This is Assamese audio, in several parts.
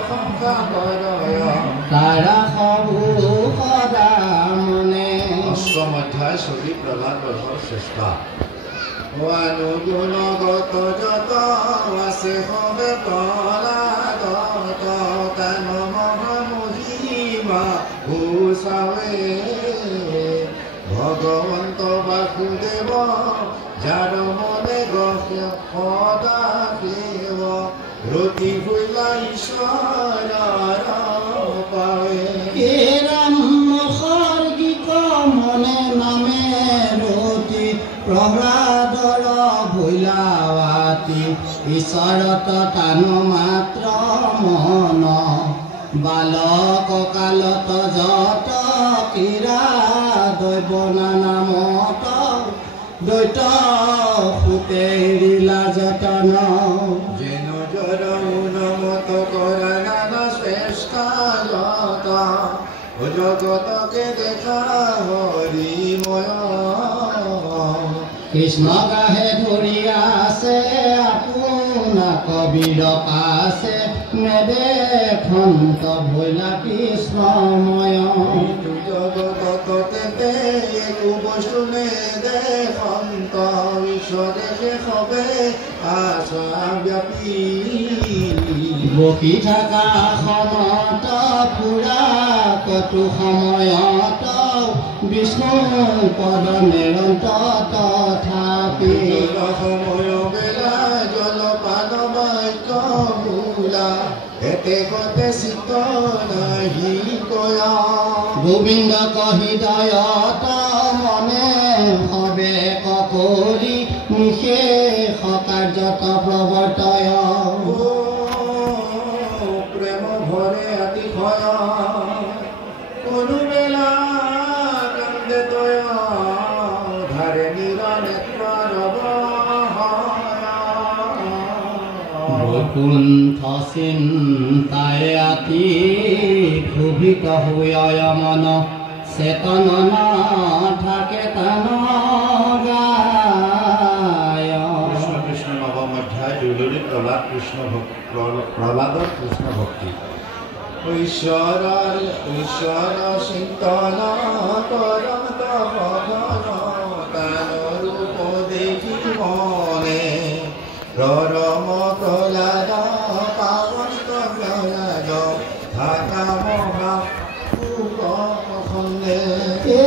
প্ৰশংসা কৰয় তাৰা সবু সদা মনে অষ্টম অধ্যায় ছবি প্ৰহ্লাদ বৰ্ষৰ চেষ্টা অনুগুণগত যত আছে সবে প্ৰহ্লাদ তান মহামহিমা ভূষাৱে ভগৱন্ত বাসুদেৱ যাৰ মনে গছে সদা দেৱ ৰতি ভুলা ঈশ্বৰ পাৱে ৰাম সৰ্গিক মনে নামে ৰতি প্ৰহ্লাদৰ ভৈলাৱাতি ঈশ্বৰত তান মাত্ৰ মন বালক কালত যত কিৰা দৈৱ নামত দৈত সুতে এৰিলা যতন যেন জৰ উন্মত কৰা নানা শ্ৰেষ্ঠালত জগতকে দেখা হৰিময় কৃষ্ণ গাহে ধৰি আছে আপোনা কবিৰ পাছে নেদেখন্ত ভৈলা কৃষ্ণময় জগততে একো বস্তু নেদেখন্ত ঈশ্বৰে সবে আশা ব্যাপী বকি থকা সমত পুৰা কটু সময়ত বিষ্ণু পদ নিৰন্ত তথাপি সময় বেলা জলপান বাক্য বোলা এতে কতে চিত নাহি কয়া গোবিন্দ হৃদয়ত মনে সবে কৰি নিশেষ কাৰ্যত প্ৰৱৰ্তয় প্ৰেম ভৰে আতিশয় কোনো বেলা কান্দে তয় ধাৰে নিৰনেত্ৰ বৈকুণ্ঠ চিন্তায় আতি ক্ষোভিত হৈ মন চেতন নাথাকে তান গায় কৃষ্ণ কৃষ্ণ নৱম অধ্যায় দুলৰী প্ৰহ্লাদ প্ৰহ্লাদৰ কৃষ্ণ ভক্তি ঈশ্বৰ চিন্তন কৰন্ত ভগন তান ৰূপ দেখি মনে ৰৰম প্ৰহ্লাদ পাৱন্ত প্ৰহ্লাদ ঢাকা মহা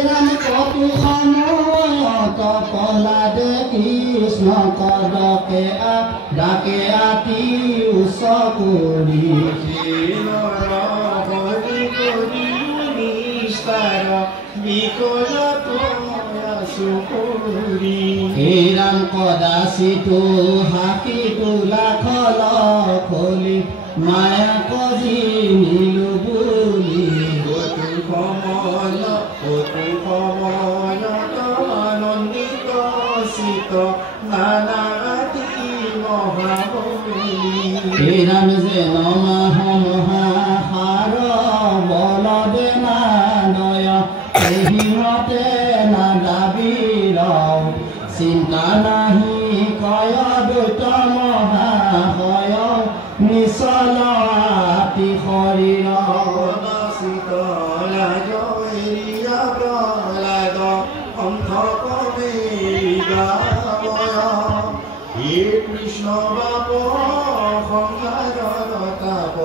ৰাম কটু সময়ত প্ৰহ্লাদে কৃষ্ণ কদকে ডাকে আতি উচ্চ কৰি ৰাম কদাচিতো হাকি তোলা খল খলি মায়া কজি নিলু বুলি আনন্দিত চিত নানাতি মহাবলী ৰাম যেন মহাসাৰ বলদে নাদয় সিহঁতে নাদাবীৰ চিন্তা নাহি কয় দ্বৈত মহাশয় নিচল আতি শৰীৰ কৃষ্ণ বাপ সংসাৰৰ তাপ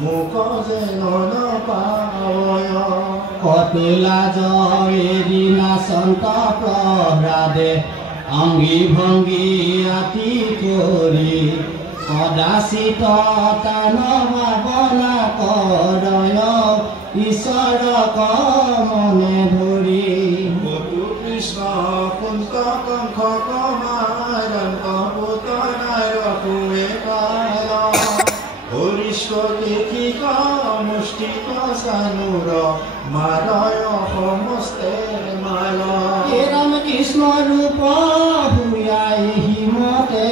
মুখ যেন নাপায় কতুলা জৰি নাচন্ত প্ৰহ্লাদে অংগী ভংগী আতি কৰি কদাচিত তান ভাৱনা কৰয় ঈশ্বৰক মনে ধৰি কৃষ্ণ কুন্ত কংখ কমাৰণ পুতনাৰ কুৱে কাল হৰিষ্ক মুষ্টিক চানুৰ মালয় সমস্তে মাল ৰাম কৃষ্ণ ৰূপ ভূয়াই হিমতে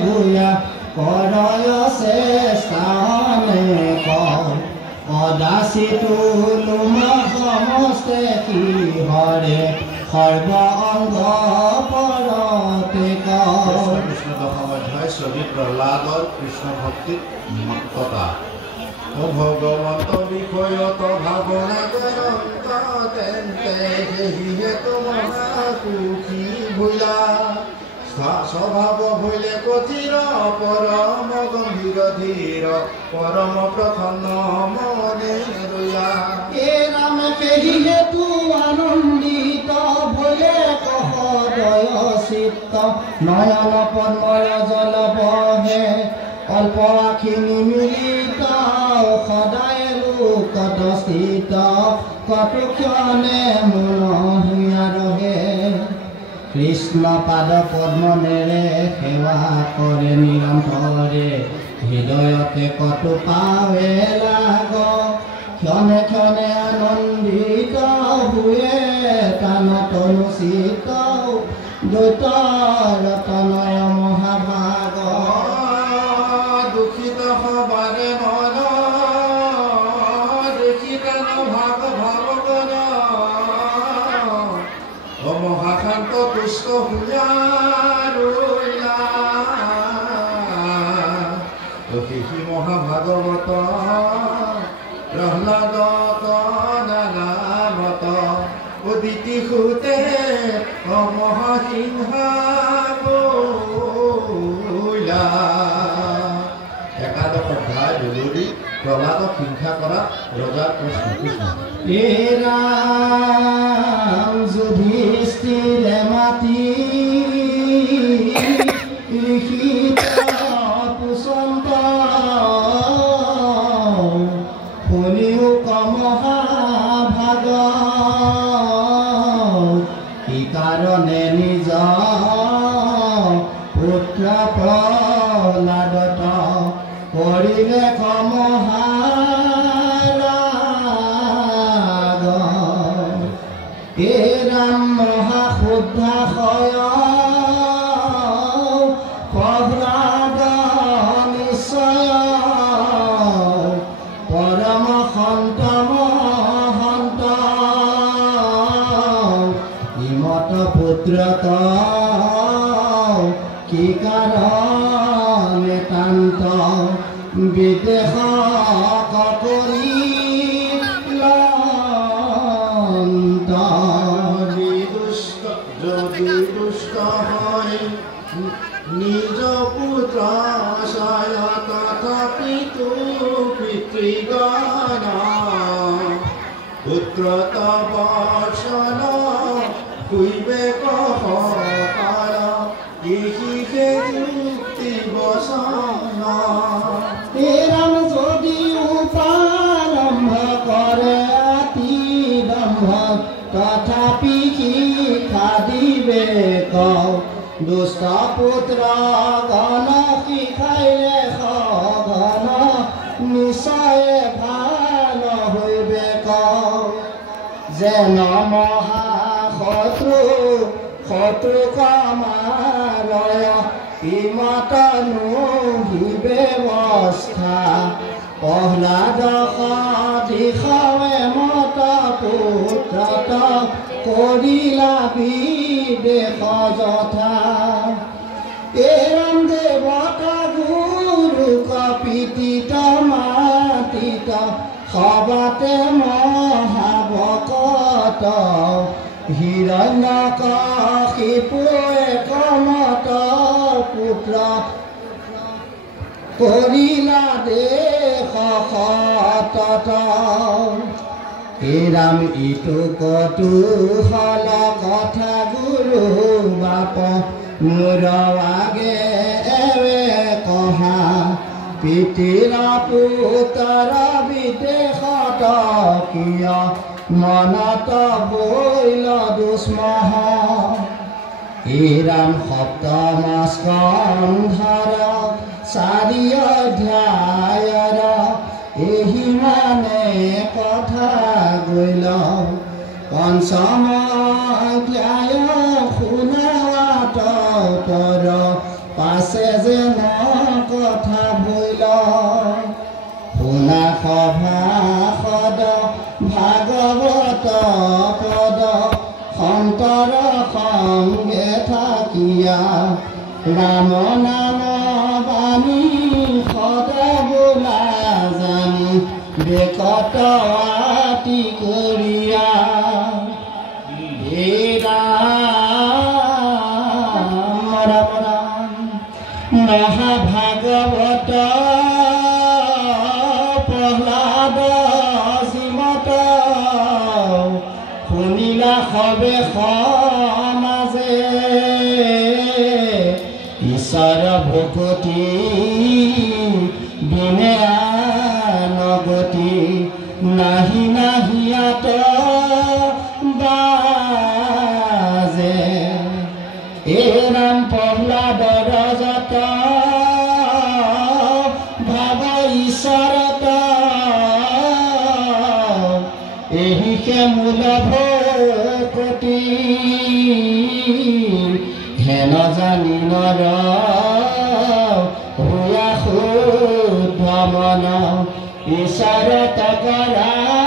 ভূয়া কৰয় চেষ্টানে কদাচিতো লোম সমস্তে কি হৰে সৰ্ব অংগ পৰতে কৃষ্ণ দশম অধ্যায় ছবি প্ৰহ্লাদৰ কৃষ্ণ ভক্তিত মত্ততা ভগৱন্ত বিষয়ত ভাৱনা কৰন্ত তেন্তে সেহিহে তোমাৰ সুখী ভূলা স্বভাৱ ভৈলে কঠিৰ পৰম গম্ভীৰ ধীৰ পৰম প্ৰসন্ন মনে ৰৈলা এ ৰাম সেহিহে তু আনন্দিত ভৈলে সদয় চিত্ত নয়ন পদ্ময় জল বহে অল্প আখি নিমিলিত সদায় লোকত স্থিত কটুক্ষণে মন হুঁয়া ৰহে কৃষ্ণ পাদ পদ্মনেৰে সেৱা কৰে নিৰন্তৰে হৃদয়তে কটু পাৱে লাগ ক্ষণে ক্ষণে আনন্দিত হুয়ে তান তনুচিত দ্বৈত ৰতনয় মহাভাগ দুখিত হবাৰে মন দেখিত ভাগ ভাগৱন মহাশান্ত পুষ্প পূজা ৰৈলা শিশি মহাভাগৱত প্ৰহ্লাদ নামত উদিতি সুতে মহাসিংহ বৈলা একাদশ অধ্যায় দুলুৰি প্ৰহ্লাদক হিংসা কৰা ৰজাৰ কৃষ্ণ এ ৰাম যুধিষ্ঠিৰে মাতি লিখিত পুষ্পন্ত শুনিও কমহাভাগ কি কাৰণে নিজ পুত্ৰ প্ৰহ্লাদত কৰিলে কমহাৰাগ এ ৰাম মহাশুদ্ধাশয় প্ৰহ্লাদ নিশ্চয় পৰম সন্ত মহন্ত ইমত পুত্ৰত কি কাৰণে তান্ত বিদেশ কৰি যদি দুষ্ট হয় নিজ পুত্ৰ আশায় তথাপি পিতৃগণ পুত্ৰত বৰ্ষণ কুইবে কহকাল ইহিষে যুক্তি বচন হে ৰাম যদি উপাৰম্ভ কৰে অতি দম্ভ তথাপি শিক্ষা দিবে কওঁ দুষ্ট পুত্ৰ গণ শিখাইলে সঘন নিশ্চয় ভাল হৈবে কওঁ যেন মহাশত্ৰু শত্ৰু কমালয় ইমত নোহিবে ব্যৱস্থা প্ৰহ্লাদ দিশাৱে মত পুত্ৰত কৰিলা বিদেশ যথা এ ৰাম দেৱতা গুৰু কপিতিত মাতিত সবাতে মহাভকত হিৰণ্যকশিপুৱে কমত পুত্ৰ কৰিলা দেশ সতত হে ৰাম ইটো কৌতূহল কথা গুৰু বাপ মোৰ আগে এৱে কহা পিতৃৰ পুত্ৰ বিদেশত কিয় মনত বৈল দুষ্মহ হে ৰাম সপ্তম স্কন্ধৰ 4 অধ্যায়ৰ এহি মানে কথা গৈল পঞ্চম অধ্যায় শুনাত পৰ পাছে যেন কথা বৈল শুনা সভাসদ ভাগৱত পদ সন্তৰ সংগে থাকিয়া ৰাম নাম বাণী সদা বোলা জানি তৱাতি কৰিয়া হে ৰাম ৰাম ৰাম মহাভাগৱত প্ৰহ্লাদ শ্ৰীমত শুনিলা সবে সমাজে ঈশ্বৰ ভকতি বিনে নগতি নাহি নাহিয়াত বাজে হে ৰাম প্ৰহ্লাদৰ যত ভাৱ ঈশ্বৰত এহিকে মূল ভকতি হেন জানি নৰ হোৱা শুদ্ধ মন ঈশ্বৰত কৰাৰতি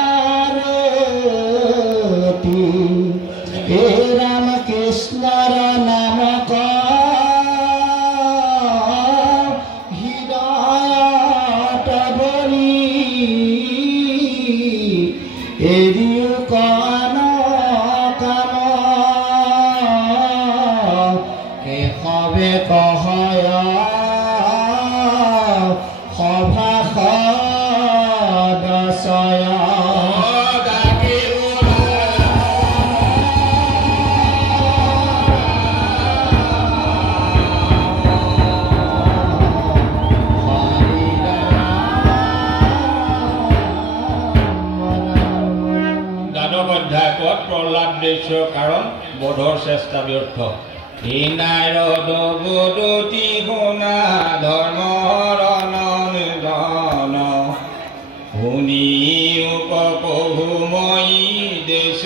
হে ৰাম কৃষ্ণৰ নাম হৃদয়ত ধৰি এৰিও কন কাম কেশৱে কহয় সভা সদস্য প্ৰহ্লাদ দৃশ্যৰ কাৰণ বোধৰ চেষ্টা ব্যৰ্থ নাৰদ বদতি শুনা ধৰ্মৰ নিধন শুনি উপকহু মই দেশ